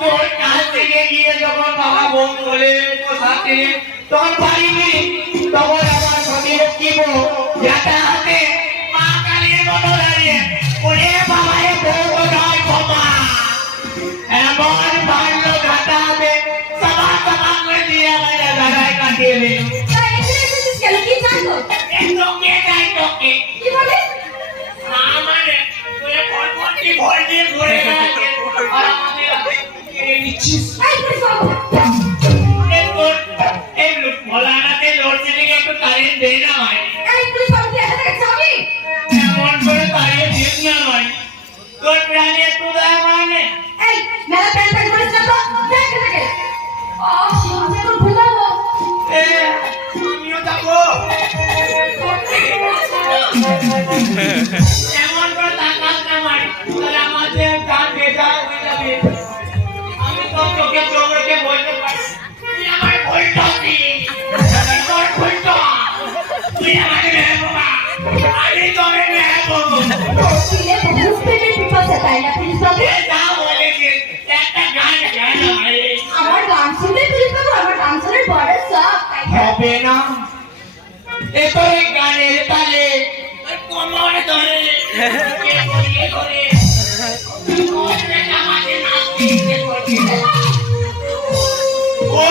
তোর কাছ থেকে গিয়ে যখন বাবা বোন বলে সাথে তখন পারিনি, তখন আমার সতীর কি বউ যেটা হাতে মা কালীর মতো দাঁড়িয়ে ওরে বাবারে বউ নয় বাবা এমন ভালো ঘাটা হাতে সবা সবা করে দিয়ে আমার দাদায় কাটিয়ে দিল। তোকে যাই তোকে কি বলে আমারে তুই পরপরটি ভয় দিয়ে ঘুরে গেছে আর আমাদের এই নিচ্ছিস এই মলানাতে লোড সেটিং একটু কারেন্ট দেয় না ভাই এমন করে তাড়িয়ে দিন না ভাই তোর প্রাণী একটু দয়া মানে আমিও যাবো এমন করে তাকাস না ভাই তাহলে আমাদের গান বেজা হয়ে যাবে। আমি তো তোকে চোখ রেখে বলতে পারি তুই আমার ভুলটা তোর ভুলটা তুই আমাকে নেব না আমি তোরে নেব যা বলে একটা গান গান আমার গান শুনতে তুই তো আমার গান শুনে বড় শখ হবে না এ তো এই গানের তালে কোমরে ধরে কে করে ওরে আমাকে নাচতে ইচ্ছে করছে ও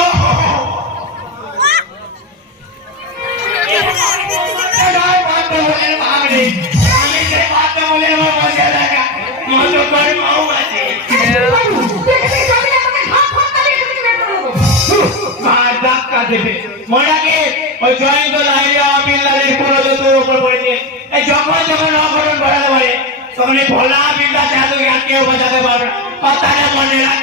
এবার বাদ বলে ভাবরে আমি যে বাদ বলে বসে থাকা মতো করে মাও আছে মার ধাক্কা দেবে মরাকে ওই জয়ন্ত লাইয়া বিল্লালের পুরো তোর উপর পড়েছে। এই যখন যখন অঘটন ঘটাতে পারে তখন এই ভোলা বিল্লা জাদু আর কেউ বাঁচাতে পারবে না। কথা মনে রাখ।